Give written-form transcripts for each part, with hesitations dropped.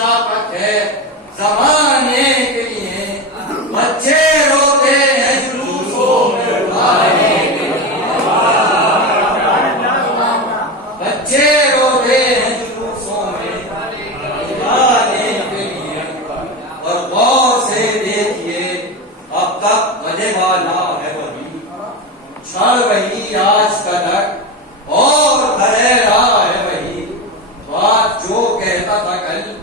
निजाकत है जमाने के लिए, बच्चे रोते हैं जुलूसों में उड़ाने के लिए, बच्चे रोते हैं जुलूसों में उड़ाने के लिए। और गौर से देखिए अब तक गले वाला है वही, क्षण वही आज तक और धरेरा है वही। बात जो कहता था कल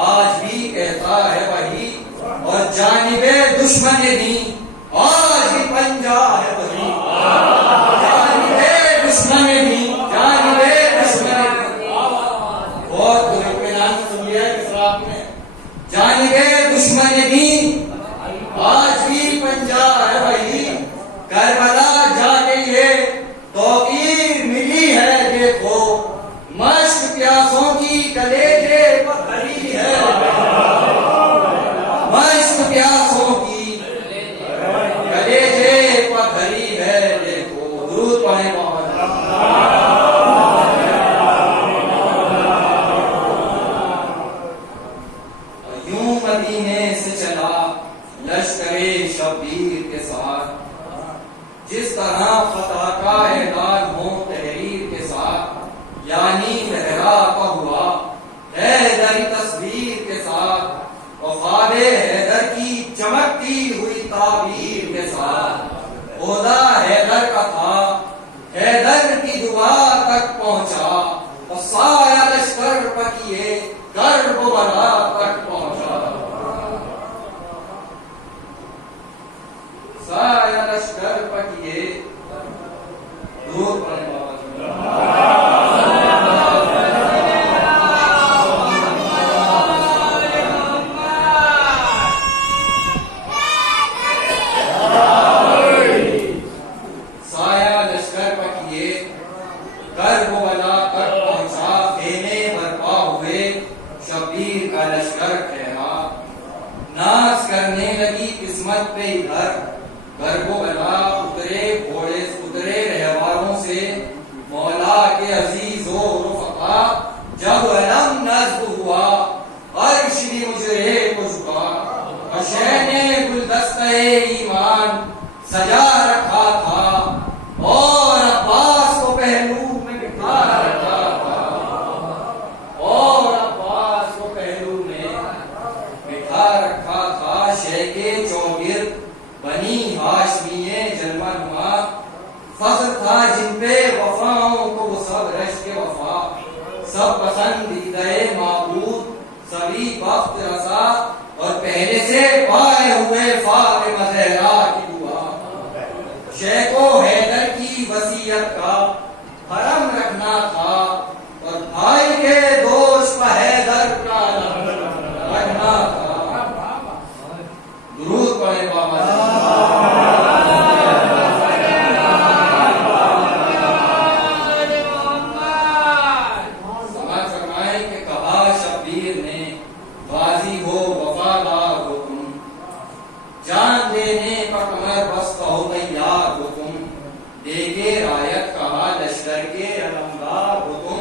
आज भी कहता है वही, और जानिबे दुश्मन भी आज भी पंजा है वही। जानिबे दुश्मन भी, जानिबे दुश्मन भी, बहुत इत्मीनान सुन लिया इस रात में। जानिबे दुश्मन भी आज भी पंजा है वही, करबला जाके ये तौकीर मिली है देखो, मश्क प्यासों की कलेजे पर भरी है, मश्क प्यासों की कलेजे पर भरी है देखो। दुरूद पढ़े मोहम्मद। यूं मदीने से चला लश्करे शब्बीर के साथ, जिस तरह फतह का ऐलान हो तहरीर के साथ, यानी लहरा का हुआ हैदरी तस्वीर के साथ, ख्वाबे हैदर की चमकती हुई ताबीर के साथ। ओदा हैदर का था हैदर की दुआ तक पहुंचा, और साया लश्कर पकिए गर्भ बला तक पहुंचा, साया लश्कर पकिए दूर पर शब्बीर का लश्कर ठहरा, नाच करने लगी किस्मत पे इधर, घर को बना उतरे घोड़े उतरे रहवारों से, मौला के अजीजों रुफ़क़ा जब अलम नज़्ब हुआ, अर्श भी मुजरे को झुका, हशैने गुलदस्ते ईमान सजा रखा था, और अब्बास को पहलू में बिठा रखा था, और अब्बास को पहलू में बिठा रखा था। शेखे चौगिर बनी हाशमिये जन्मनुमा, फख्र था जिनपे वफाओं को वो सब रश्क वफा, सब पसंदीदा माबूद सभी वक्त रसा, और पहले से पाए हुए फारे मज़हरा की दुआ। शेखो हैदर की वसीयत का हरम रखना था, और भाई के दोस्त का हैदर का रखना था। दुरूद पढ़े बाबा। समाज फरमाए कि कहा शब्बीर ने, गाजी हो वफादार हो तुम, जान देने का कमर बस कहो तैयार हो तुम, देके रायत कहा लश्कर के अलमदार हो तुम,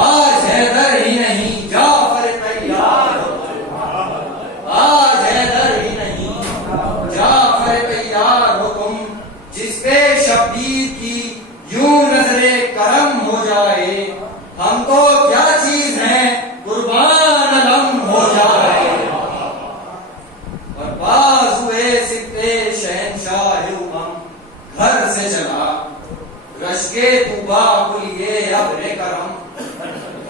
आज हैदर ही नहीं जाफर तैयार हो तुम, आज हैदर ही नहीं जाफर तैयार हो तुम, जिसपे शब्बीर की यूं नजरे करम हो जाए, हम तो क्या चीज हैं कुर्बान अलम हो जाए। और बाजुए सिक्ते शहनशाह उमम घर से चला, रश्के तूबा कुलिए अब्रे करम,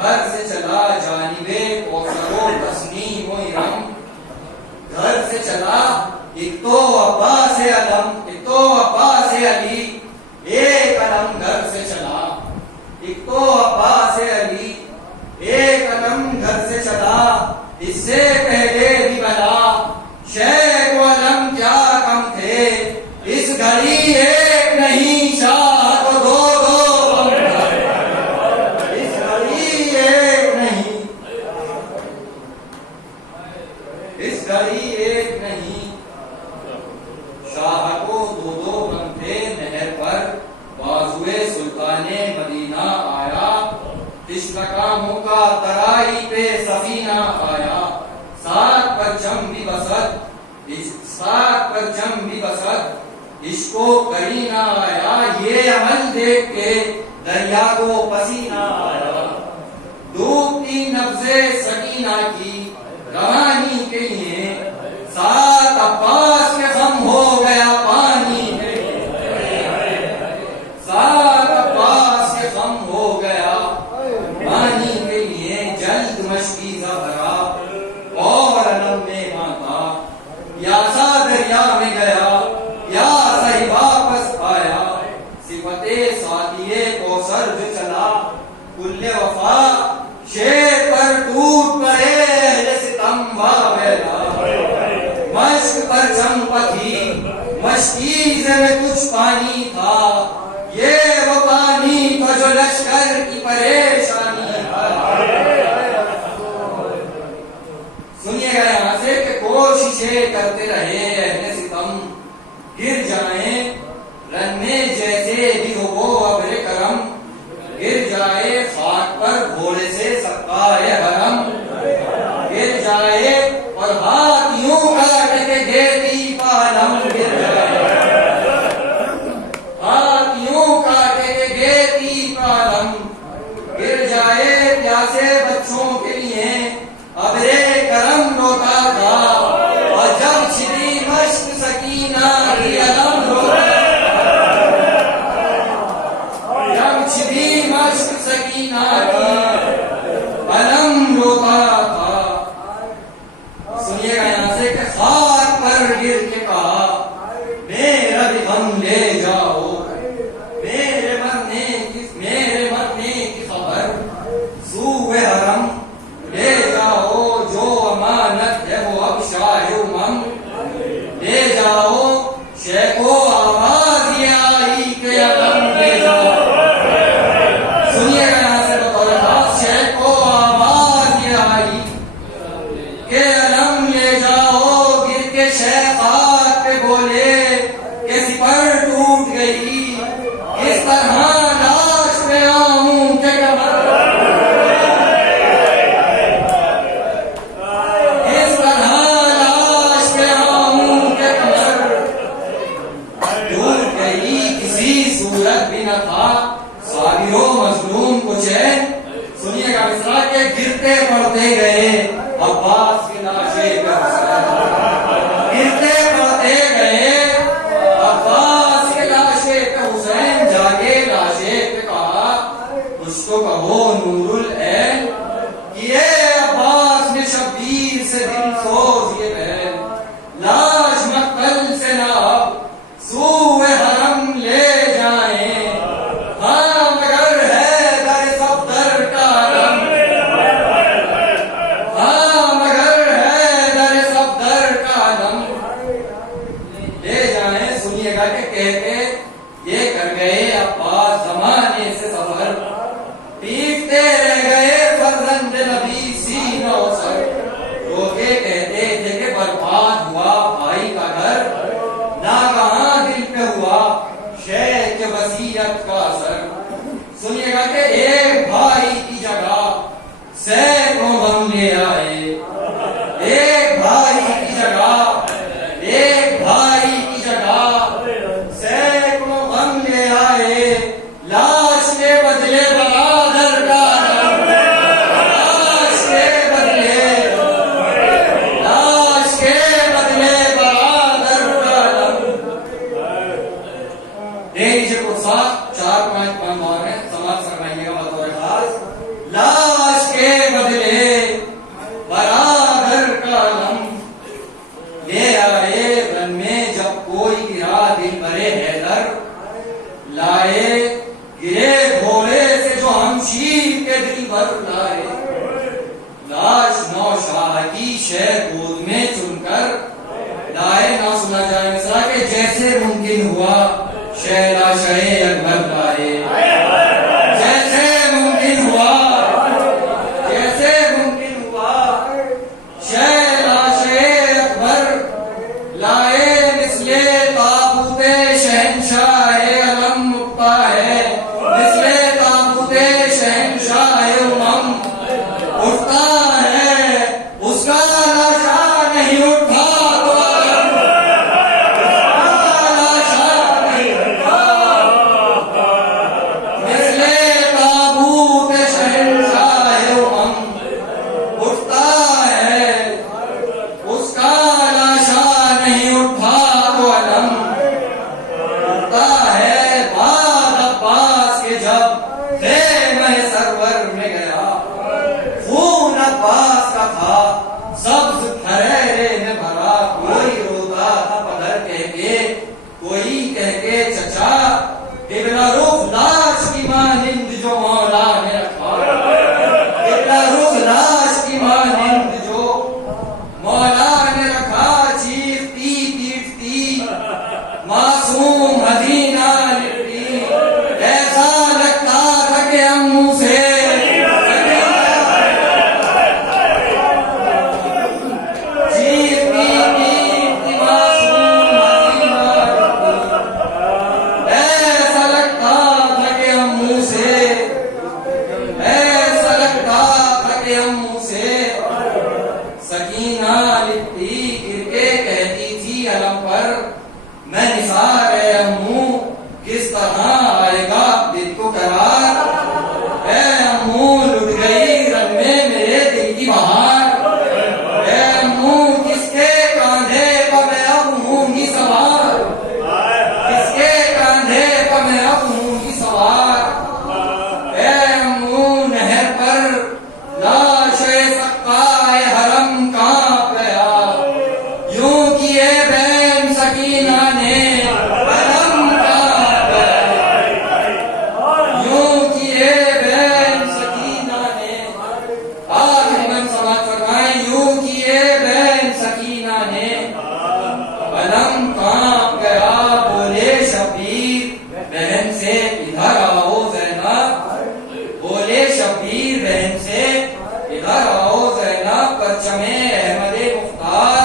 घर से चला जानिबे कौसरो तस्नीम व इरम, घर से चला एक तो अब्बास अलम, एक तो अब्बास अली, एक अलम घर से चला, एक तो अब्बास अली, एक अलम घर से चला, इससे पहले भी बला शेख व अलम क्या कम थे, इस घड़ी एक नहीं शाह को दो दो, इस घड़ी एक नहीं, इस घड़ी एक नहीं, शाह को दो दो गम थे नहर पर, बाजुए सुल्ताने मदीना आया, इश्क का का तराई पे सफीना आया, सात पर जम भी बसत इसको करीना आया, ये अमल देख के दरिया को पसीना आया। डूबती नब्जे सकीना की रवानी के लिए, सात अब्बास के गम हो गया पानी के लिए, सात अब्बास के गम हो गया पानी के लिए। जल्द मशकी भरा और अलम में माता, प्यासा दरिया में गया या सही वापस आया। सिफते साथिये को सर्द चला, कुल्ले वफा शेर पर टूट पड़े अहले सितम वावेला। मश्क पर चंपती मशकीज़ में कुछ पानी था, ये वो पानी था जो लश्कर की परेशानी था। सुनिएगा यहाँ से कि कोशिशें करते रहे अहले सितम, गिर जाए रन में जैसे भी हो वो अब्र करम, गिर जाए खाक पर घोड़े से सकाए हरम, गिर जाए और हाथ यूं काट के देती पालम, गिर जाए हाथ यूं काट के देती पालम, गिर जाए प्यासे बच्चों के लिए अब्रे करम रोता था। और जब छिड़ी मश्क सकीना की अलम रोता, जब छिड़ी मश्क सकीना की अलम रोता था। सुनिएगा यहाँ से कि खाक पर गिर के कहा, मेरा भी गम ले जाओ, मेरे मरने की खबर सूए हरम ले जाओ। जो अमानत है वो अब शाहे उमम ले जाओ, शेखो आवाज ये आई के अलम ले जाओ। सुनिएगा यहाँ से बतौर खास, शेखो आवाज ये आई के अलम ले जाओ। गिर के शेख हाथ पे बोले कि सिपर टूट गई, किस तरह लाश पे आऊं के कमर, किस तरह लाश पे आऊं के कमर। टूट गई किसी सूरत भी न था साबिरो मजलूम को चैन। सुनिएगा मिसरा के गिरते पड़ते गए अब्बास की लाशें पे हुसैन, गिरते पड़ते गए अब्बास की लाशें पे हुसैन। जागे लाशें पे कहा कुछ तो कहो नूरुल ऐन, ये अब्बास ने शब्बीर से दिल सोज ये बहन। लाश मक्तल से ना अब सूए हरम ले जाए, हाँ मगर है दर सफदर का अलम, हाँ मगर है दर सफदर का अलम ले जाए। सुनिएगा कि कहते ये कर गए अब्बास जमाने से सफर, पीटते रह गए फर्जंद नबी सीनों सर। रोके कहते थे कि बर्बाद हुआ भाई का घर, ना कहां दिल पे हुआ शेख के वसीयत का असर। सुनिएगा कि एक भाई की जगह सैकड़ों गम ले आए, एक भाई की जगह, एक भाई की जगह सैकड़ों गम ले आए। लाश के बदले बरादर का अलम, लाश के बदले, लाश के बदले बरादर का अलम। दे लीजिए प्रोत्साहन, 4-5 पंद और हैं, समाज करवाइएगा बतौर खास। लाश के बदले बरादर का अलम ले आए रन में जब कोई गिरा दिल भरे हैदर, लाए गिरे घोड़े से जो हमशीर के दिल भर लाए। लाश नौशाह की शह गोद में चुनकर लाए, ना सुना जाए मिसरा के जैसे मुमकिन हुआ शहला शहे अकबर लाए, जैसे मुमकिन हुआ, जैसे मुमकिन हुआ शहला शहे अकबर लाए। मिसले ताबूते शहनशाह अलम मुक्ता है, मिसले ताबूते शहनशाह उमम उठता है उसका लाशा नहीं उठा तो लाशा नहीं उठा। मिसले ताबूत शहंशाह उठता है उसका लाशा नहीं उठा तो अलम उठता है बाद अब्बास के जब खेमे सरवर में गया। खून अब्बास का था सब्ज खरेरे में भरा। कोई रोता था पदर कह के कोई कह के चचा किबला रुख लाश की मानिंद जो मौला ने रखा। किबला रुख लाश की मानिंद जो मौला ने रखा। चीखती पीटती मासूम मदीना लिपटी। ऐसा लगता था कि अम्मू से चीखती पीटती मासूम मदीना लिपटी। ऐसा लगता था कि अम्मू से ऐसा लगता था कि अम्मू से सकीना लिपटी गिर के कहती थी अलम पर मैं निसार है अम्मू किस तरह आएगा दिल को करार। ऐ अम्मू लुट गई रंग में मेरे दिल की बहार। ऐ अम्मू किसके कांधे पर मैं अब हूँगी सवार। किसके कांधे पर मैं अब हूँगी सवार। ऐ अम्मू नहर पर लाशे सक्काए हरम कांप गया। यूं किए बैन सकीना ने हरम कांप गया। यूं किए बैन सकीना ने आखिरी मन समाज फरमाए। यूं किए बैन सकीना ने अलम कांप गया। बोले शबीर बहन से इधर आओ ज़ैनब। बोले शबीर बहन से इधर आओ ज़ैनब। परचमे अहमदे मुख्तार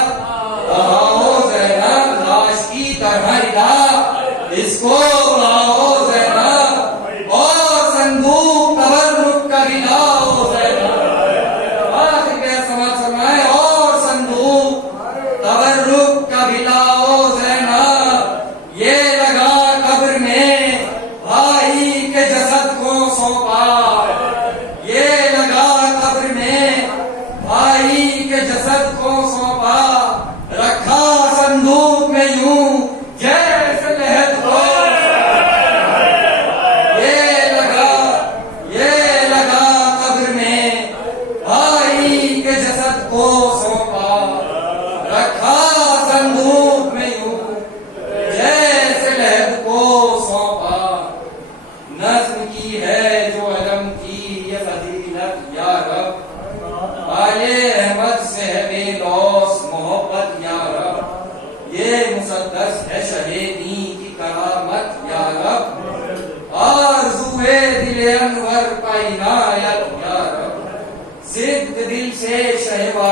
आओ ज़ैनब। लाश की तरह रिदा इसको लाओ ज़ैनब। और संदूक तबर्रुक का भी लाओ ज़ैनब। आखिर में समाज फरमाए और संदूक तबर्रुक का भी लाओ ज़ैनब। ये लगा कब्र में भाई के जसद को सौंपा। ये लगा कब्र में भाई के जसद को सौंपा। रखा संदूक में यूं जैसे लहद को। ये लगा कब्र में भाई के जसद को सौंपा। रखा संदूक में यूं जैसे लहद को सौंपा। नज्म की है जो अलम की ये फजीलत या रब। आले अहमद से है बेलौस मोहब्बत या रब। ये मुसद्दस है शहेदी की करामत या रब। आरज़ूए दिल अनवर का इनायत या रब। जिद दिल से शहवा